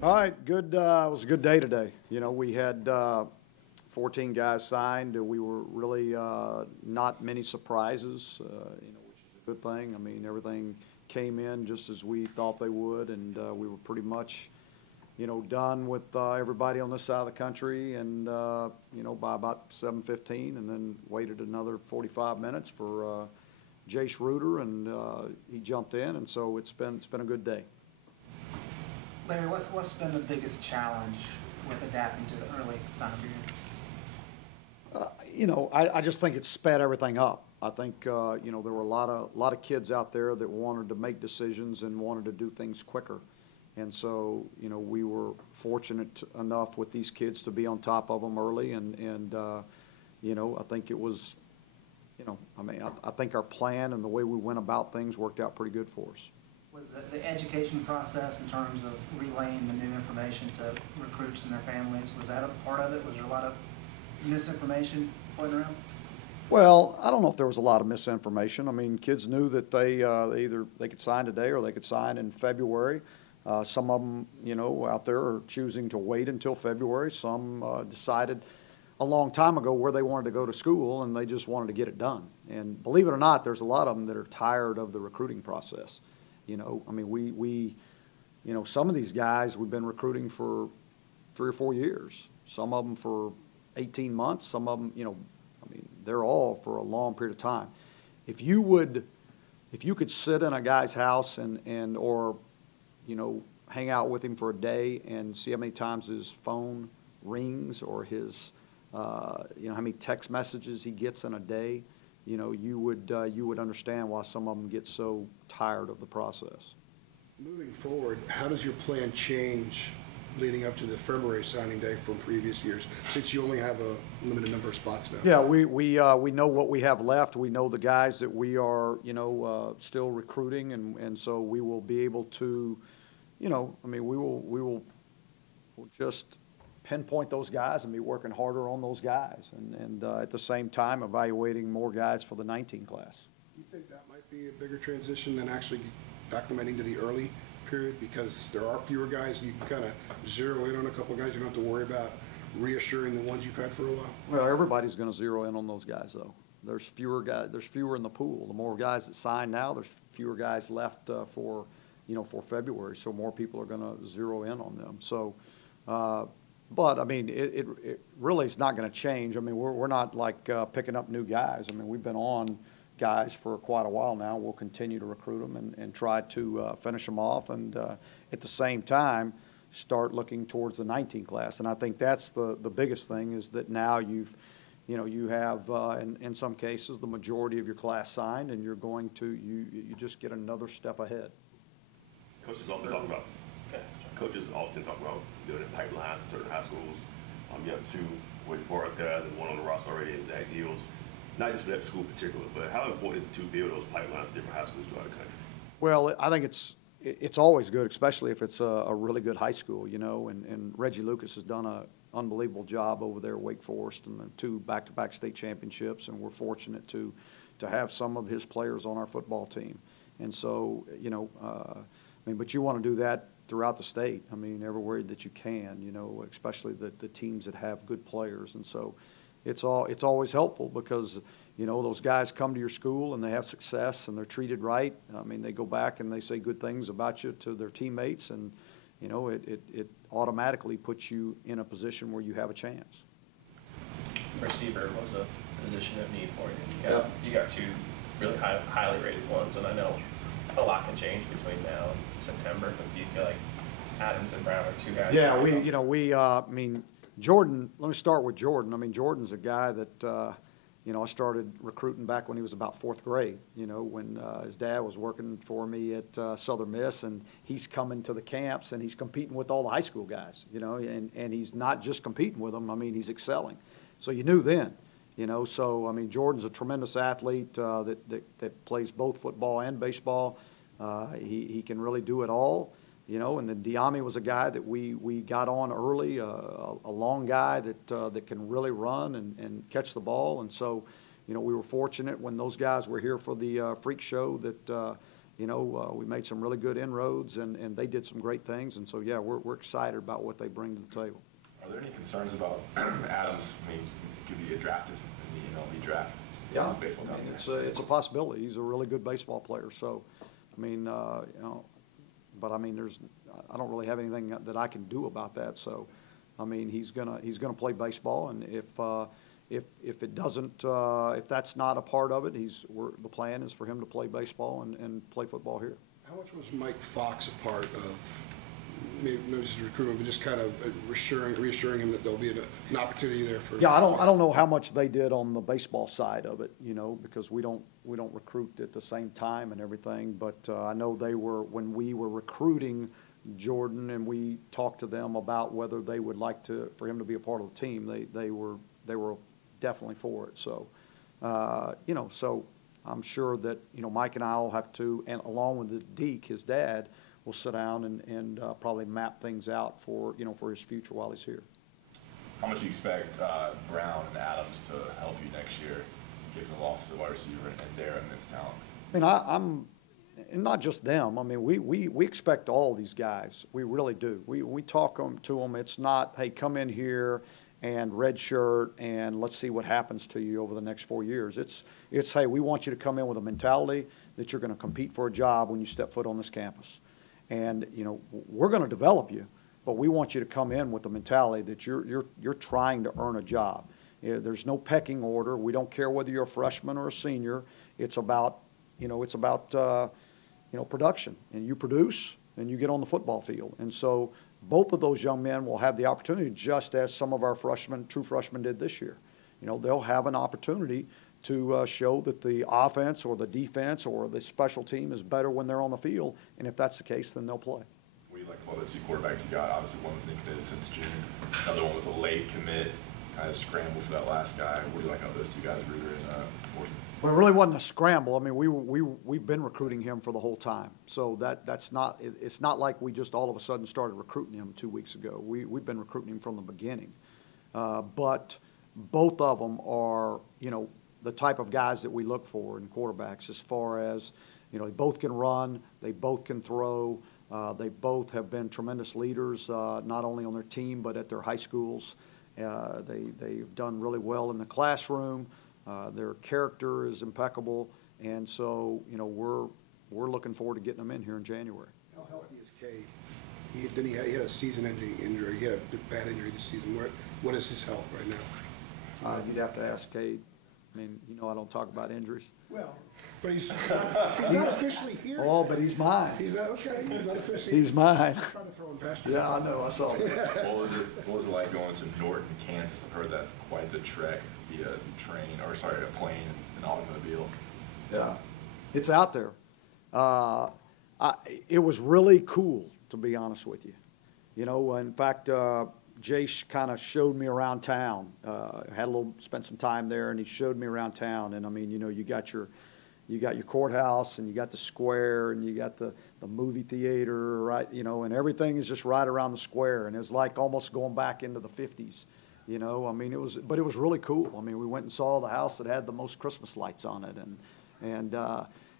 All right, good. It was a good day today. You know, we had 14 guys signed. We were really not many surprises, which is a good thing. I mean, everything came in just as we thought they would, and we were pretty much, done with everybody on this side of the country, and by about 7:15, and then waited another 45 minutes for Jace Reuter, and he jumped in, and so it's been a good day. Larry, what's been the biggest challenge with adapting to the early sign period? I just think it sped everything up. I think there were a lot of kids out there that wanted to make decisions and wanted to do things quicker, and so we were fortunate enough with these kids to be on top of them early, and I think it was, I think our plan and the way we went about things worked out pretty good for us. Was the education process in terms of relaying the new information to recruits and their families, was that a part of it? Was there a lot of misinformation floating around? Well, I don't know if there was a lot of misinformation. I mean, kids knew that they either they could sign today or they could sign in February. Some of them, out there are choosing to wait until February. Some decided a long time ago where they wanted to go to school, and they just wanted to get it done. And believe it or not, there's a lot of them that are tired of the recruiting process. I mean, we some of these guys we've been recruiting for 3 or 4 years. Some of them for 18 months. Some of them, I mean, they're all for a long period of time. If you could sit in a guy's house or hang out with him for a day and see how many times his phone rings or his, how many text messages he gets in a day, you would understand why some of them get so tired of the process. Moving forward, how does your plan change leading up to the February signing day from previous years, since you only have a limited number of spots now? Yeah, we know what we have left. We know the guys that we are still recruiting, and so we will be able to, we will just pinpoint those guys and be working harder on those guys, and at the same time evaluating more guys for the 19 class. Do you think that might be a bigger transition than actually acclimating to the early period, because there are fewer guys, you can kind of zero in on a couple of guys, you don't have to worry about reassuring the ones you've had for a while? Well, everybody's going to zero in on those guys, though. There's fewer guys. There's fewer in the pool. The more guys that sign now, there's fewer guys left for February. So more people are going to zero in on them. So, but I mean, it really is not going to change. I mean, we're not like picking up new guys. I mean, we've been on guys for quite a while now. We'll continue to recruit them and try to finish them off, and at the same time start looking towards the 19 class. And I think that's the biggest thing, is that now you have in some cases the majority of your class signed, and you're going to you just get another step ahead. Coaches often talk about building pipelines in certain high schools. You have 2 Wake Forest guys and 1 on the roster already, and Zach Eels. Not just for that school in particular, but how important is it to build those pipelines in different high schools throughout the country? Well, I think it's always good, especially if it's a really good high school, and Reggie Lucas has done an unbelievable job over there at Wake Forest, and the 2 back-to-back state championships, and we're fortunate to have some of his players on our football team. And so, but you want to do that throughout the state. I mean, everywhere that you can, especially the teams that have good players. And so it's always helpful, because, those guys come to your school and they have success and they're treated right. I mean, they go back and they say good things about you to their teammates, and, it automatically puts you in a position where you have a chance. Receiver was a position of need for you. You got 2 really highly rated ones, and I know a lot can change between now and September, but do you feel like Adams and Brown are 2 guys? Yeah, I mean, Jordan, let me start with Jordan. I mean, Jordan's a guy that, I started recruiting back when he was about 4th grade, when his dad was working for me at Southern Miss, and he's coming to the camps and he's competing with all the high school guys, and he's not just competing with them. I mean, he's excelling. So you knew then, so, I mean, Jordan's a tremendous athlete that plays both football and baseball. He can really do it all. And then Diami was a guy that we got on early, a long guy that can really run and catch the ball. And so, we were fortunate when those guys were here for the freak show that, we made some really good inroads, and they did some great things. And so, yeah, we're excited about what they bring to the table. Are there any concerns about Adams? I mean, could he get drafted in the MLB draft? Yeah, His baseball down there. it's a possibility. He's a really good baseball player. So, I mean, but I mean, I don't really have anything that I can do about that. So, I mean, he's gonna play baseball, and if it doesn't, if that's not a part of it, the plan is for him to play baseball and play football here. How much was Mike Fox a part of, maybe just recruitment, but just kind of reassuring him that there'll be an opportunity there for? Yeah, I don't know how much they did on the baseball side of it, because we don't recruit at the same time and everything. But I know when we were recruiting Jordan, and we talked to them about whether they would like for him to be a part of the team. They were definitely for it. So, so I'm sure that Mike and I will have to, and along with Deke, his dad, will sit down and probably map things out for his future while he's here. How much do you expect Brown and Adams to help you next year, given the loss of the wide receiver and their immense talent? I mean, and not just them. I mean, we expect all these guys. We really do. We talk to them. It's not, hey, come in here and red shirt and let's see what happens to you over the next 4 years. It's hey, we want you to come in with a mentality that you're going to compete for a job when you step foot on this campus. And we're going to develop you, but we want you to come in with the mentality that you're trying to earn a job. There's no pecking order. We don't care whether you're a freshman or a senior. It's about production, and you produce and you get on the football field. And so both of those young men will have the opportunity, just as some of our true freshmen did this year. They'll have an opportunity to show that the offense or the defense or the special team is better when they're on the field. And if that's the case, then they'll play. What do you like about the two quarterbacks you got? Obviously, one been committed since June. Another one was a late commit, kind of scrambled for that last guy. What do you like about those two guys, Ruger and Ford? Well, it really wasn't a scramble. I mean, we've been recruiting him for the whole time. So it's not like we just all of a sudden started recruiting him 2 weeks ago. We've been recruiting him from the beginning. But both of them are, the type of guys that we look for in quarterbacks, as far as, they both can run, they both can throw, they both have been tremendous leaders, not only on their team but at their high schools. They've done really well in the classroom. Their character is impeccable, and so we're looking forward to getting them in here in January. How healthy is Cade? He had a season-ending injury. He had a bad injury this season. What is his health right now? You'd have to ask Cade. I mean, I don't talk about injuries. Well, but he's not officially here. Oh, but he's mine. He's not, okay. He's not officially. He's mine. I'm trying to throw him past him. Yeah, I know. I saw that. What was it like going to Norton, Kansas? I've heard that's quite the trek via a plane and automobile. Yeah, it's out there. It was really cool, to be honest with you. In fact, Jace kind of showed me around town. Spent some time there, and he showed me around town. And I mean, you got your courthouse, and you got the square, and you got the movie theater, right? And everything is just right around the square. And it was like almost going back into the 50s. I mean, it was really cool. I mean, we went and saw the house that had the most Christmas lights on it, and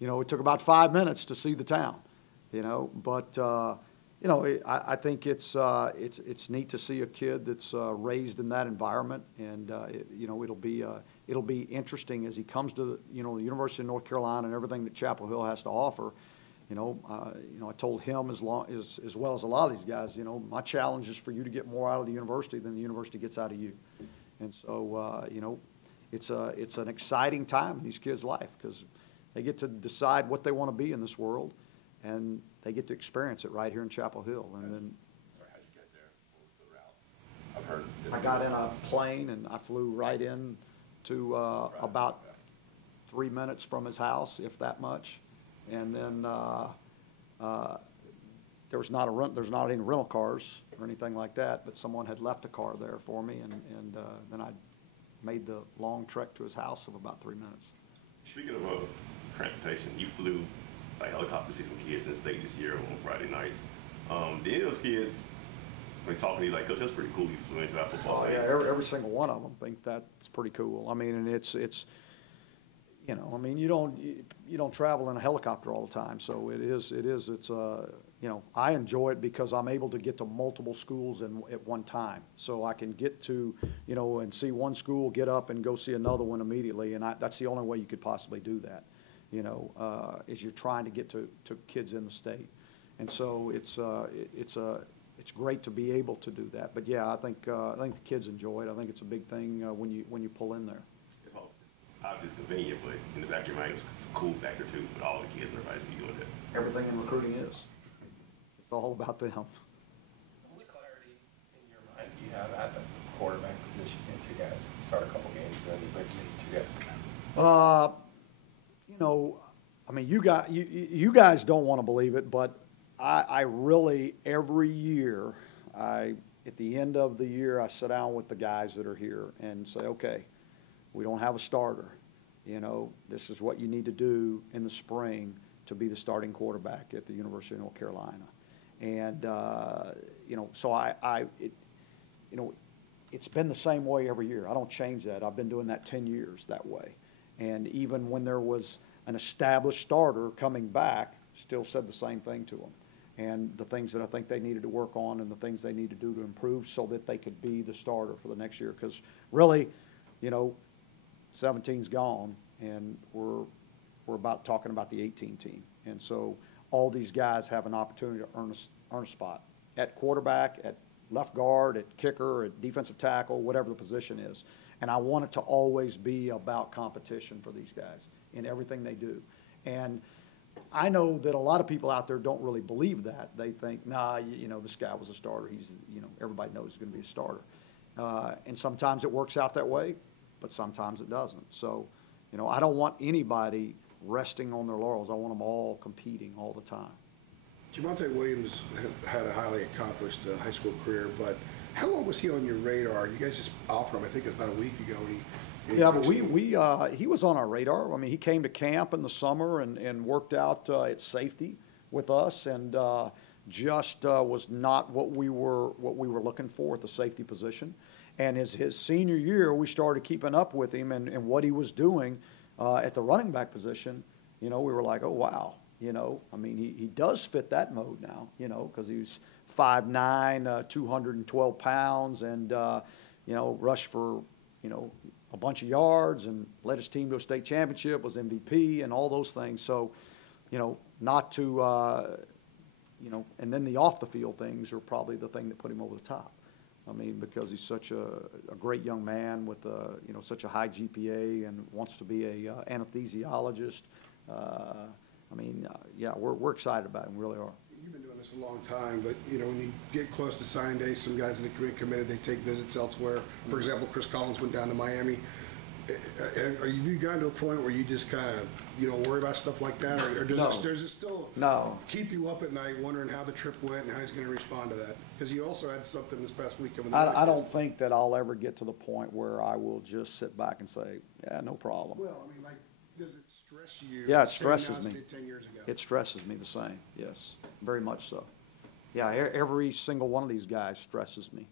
it took about 5 minutes to see the town. But I think it's neat to see a kid that's raised in that environment, and it'll be interesting as he comes to the University of North Carolina and everything that Chapel Hill has to offer. I told him as well as a lot of these guys, my challenge is for you to get more out of the university than the university gets out of you. And so, it's an exciting time in these kids' life, because they get to decide what they want to be in this world, and they get to experience it right here in Chapel Hill. And then, sorry, how'd you get there? What was the route? I've heard. I got in a plane and I flew right in to about 3 minutes from his house, if that much. And then there's not any rental cars or anything like that, but someone had left a car there for me, and then I made the long trek to his house of about 3 minutes. Speaking of transportation, you flew like helicopter to see some kids in the state this year on Friday nights. Did any of those kids, when talking to you, like, Coach, that's pretty cool you flew into that football Oh, stadium? yeah, every single one of them think that's pretty cool. I mean, and it's You know, I mean, you don't travel in a helicopter all the time, so you know, I enjoy it because I'm able to get to multiple schools at one time. So I can get to, you know, and see one school, get up and go see another one immediately, and that's the only way you could possibly do that, you know, is you're trying to get to kids in the state. And so it's great to be able to do that. But yeah, I think the kids enjoy it. I think it's a big thing when you pull in there. Obviously, it's convenient, but in the back of your mind, it's a cool factor too for all the kids and everybody to see you doing it. Everything in recruiting is. It's all about them. How much clarity in your mind do you have at the quarterback position? You two guys start a couple games, then you break these two guys. You know, I mean, you guys don't want to believe it, but I really, every year, at the end of the year, I sit down with the guys that are here and say, okay, we don't have a starter. You know, this is what you need to do in the spring to be the starting quarterback at the University of North Carolina. And, you know, so you know, it's been the same way every year. I don't change that. I've been doing that 10 years that way. And even when there was an established starter coming back, still said the same thing to them. And the things that I think they needed to work on and the things they need to do to improve so that they could be the starter for the next year. Because really, you know, 17's gone, and we're about talking about the 18 team. And so all these guys have an opportunity to earn a spot at quarterback, at left guard, at kicker, at defensive tackle, whatever the position is. And I want it to always be about competition for these guys in everything they do. And I know that a lot of people out there don't really believe that. They think, nah, you know, this guy was a starter. He's, you know, everybody knows he's going to be a starter. And sometimes it works out that way, but sometimes it doesn't. So, you know, I don't want anybody resting on their laurels. I want them all competing all the time. Javonte Williams had a highly accomplished high school career, but how long was he on your radar? You guys just offered him, I think it was about a week ago. Yeah, but he was on our radar. I mean, he came to camp in the summer and worked out at safety with us, and just was not what we were looking for at the safety position. And his senior year, we started keeping up with him and what he was doing at the running back position. You know, we were like, oh, wow. You know, I mean, he does fit that mode now, you know, because he's 5'9", 212 pounds, and, you know, rushed for, you know, a bunch of yards and led his team to a state championship, was MVP and all those things. So, you know, not to, you know, and then the off-the-field things are probably the thing that put him over the top. I mean, because he's such a great young man with, you know, such a high GPA and wants to be a anesthesiologist. I mean, yeah, we're excited about him, we really are. You've been doing this a long time, but, you know, when you get close to sign day, some guys in the commit committed, they take visits elsewhere. For example, Chris Collins went down to Miami. Are you gotten to a point where you just kind of, you know, worry about stuff like that? Or does it still keep you up at night wondering how the trip went and how he's going to respond to that? Because you also had something this past week coming up. I don't think that I'll ever get to the point where I will just sit back and say, yeah, no problem. Well, I mean, like, does it stress you? Yeah, it stresses me. 10 years ago? It stresses me the same, yes, very much so. Yeah, every single one of these guys stresses me.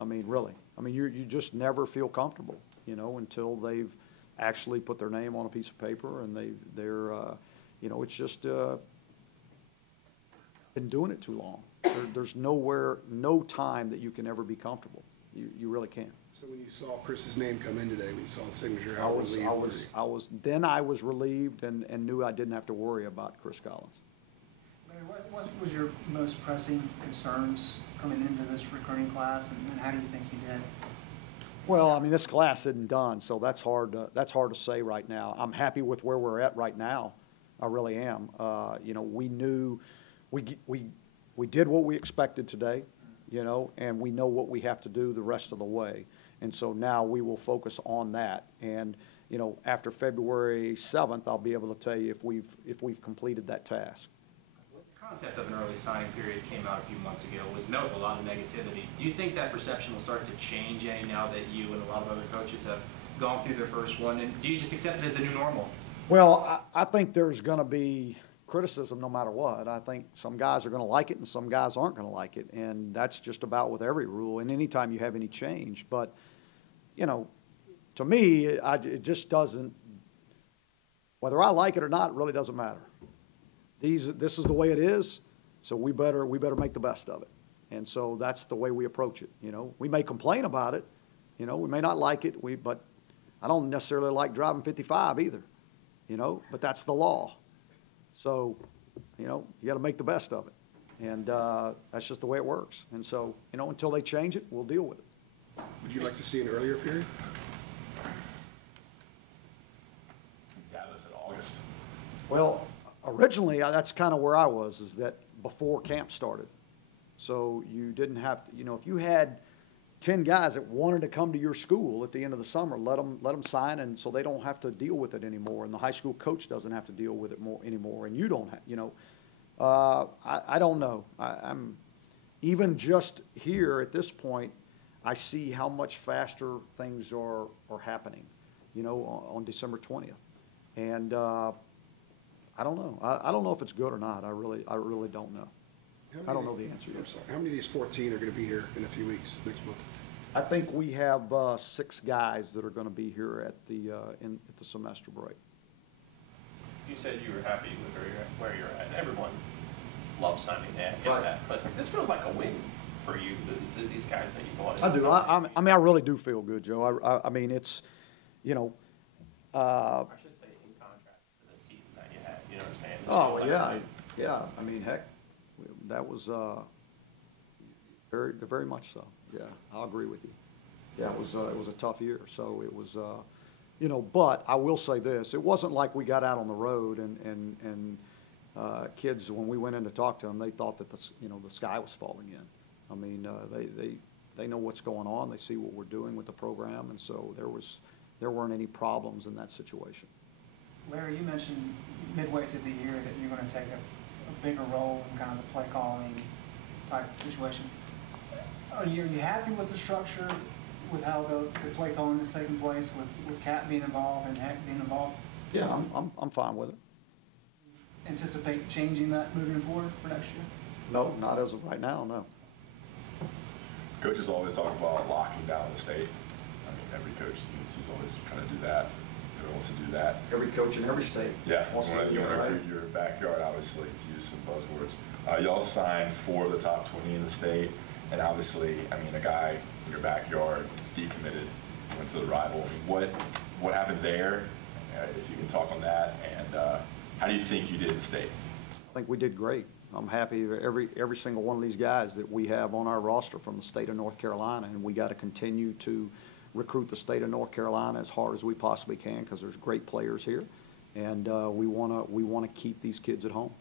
I mean, really. I mean, you just never feel comfortable, you know, until they've actually put their name on a piece of paper and they're, you know, it's just been doing it too long. There's no time that you can ever be comfortable. You really can't. So when you saw Chris's name come in today, when you saw the signature, how relieved were you? I was relieved and knew I didn't have to worry about Chris Collins. Larry, what was your most pressing concerns coming into this recruiting class, and how do you think you did? Well, I mean, this class isn't done, so that's hard to say right now. I'm happy with where we're at right now. I really am. You know, we knew we did what we expected today, you know, and we know what we have to do the rest of the way. And so now we will focus on that. And, you know, after February 7th, I'll be able to tell you if we've completed that task. The concept of an early signing period came out a few months ago, was met with a lot of negativity. Do you think that perception will start to change any now that you and a lot of other coaches have gone through their first one? And do you just accept it as the new normal? Well, I think there's going to be criticism no matter what. I think some guys are going to like it and some guys aren't going to like it. And that's just about with every rule and anytime you have any change. But, you know, to me, it just doesn't Whether I like it or not really doesn't matter. This is the way it is, so we better make the best of it. And so that's the way we approach it, you know. We may complain about it, you know, we may not like it, but I don't necessarily like driving 55 either, you know, but that's the law. So, you know, you got to make the best of it. And that's just the way it works. And so, you know, until they change it, we'll deal with it. Would you like to see an earlier period? Yeah, they said August. Well, originally, that's kind of where I was, is that before camp started. So you didn't have to, you know, if you had 10 guys that wanted to come to your school at the end of the summer, let them sign, and so they don't have to deal with it anymore, and the high school coach doesn't have to deal with it anymore, and you don't have, you know. I don't know. I'm even just here at this point, I see how much faster things are happening, you know, on December 20th. And I don't know. I don't know if it's good or not. I really don't know. I don't know the answer yet. How many of these 14 are going to be here in a few weeks, next month? I think we have 6 guys that are going to be here at the semester break. You said you were happy with where you're at. Everyone loves signing that, get that, but this feels like a win for you, these guys that you bought in. I do. I mean, I really do feel good, Joe. I mean, it's, you know. I should say in contrast to the season that you had, you know what I'm saying? This Oh, feels like yeah, a win. yeah. I mean, heck, that was very much so. Yeah, I'll agree with you. Yeah, it was a tough year. So it was, you know. But I will say this: it wasn't like we got out on the road and kids, when we went in to talk to them, they thought that the sky was falling in. I mean, they know what's going on. They see what we're doing with the program, and so there weren't any problems in that situation. Larry, you mentioned midway through the year that you're going to take a bigger role in kind of the play calling type situation. Are you happy with the structure, with how the play calling is taking place, with Cat being involved and Heck being involved? Yeah, I'm fine with it. Anticipate changing that moving forward for next year? No, not as of right now, no. Coaches always talk about locking down the state. I mean, every coach in UNC's always kind of do that. Everyone wants to do that. Every coach in every state. Yeah, wants to you do want it, to right? recruit your backyard, obviously, to use some buzzwords. Y'all signed 4 of the top 20 in the state, and obviously, I mean, a guy in your backyard decommitted, went to the rival. I mean, what happened there, if you can talk on that, and how do you think you did in state? I think we did great. I'm happy with every single one of these guys that we have on our roster from the state of North Carolina, and we got to continue to recruit the state of North Carolina as hard as we possibly can, because there's great players here, and we want to keep these kids at home.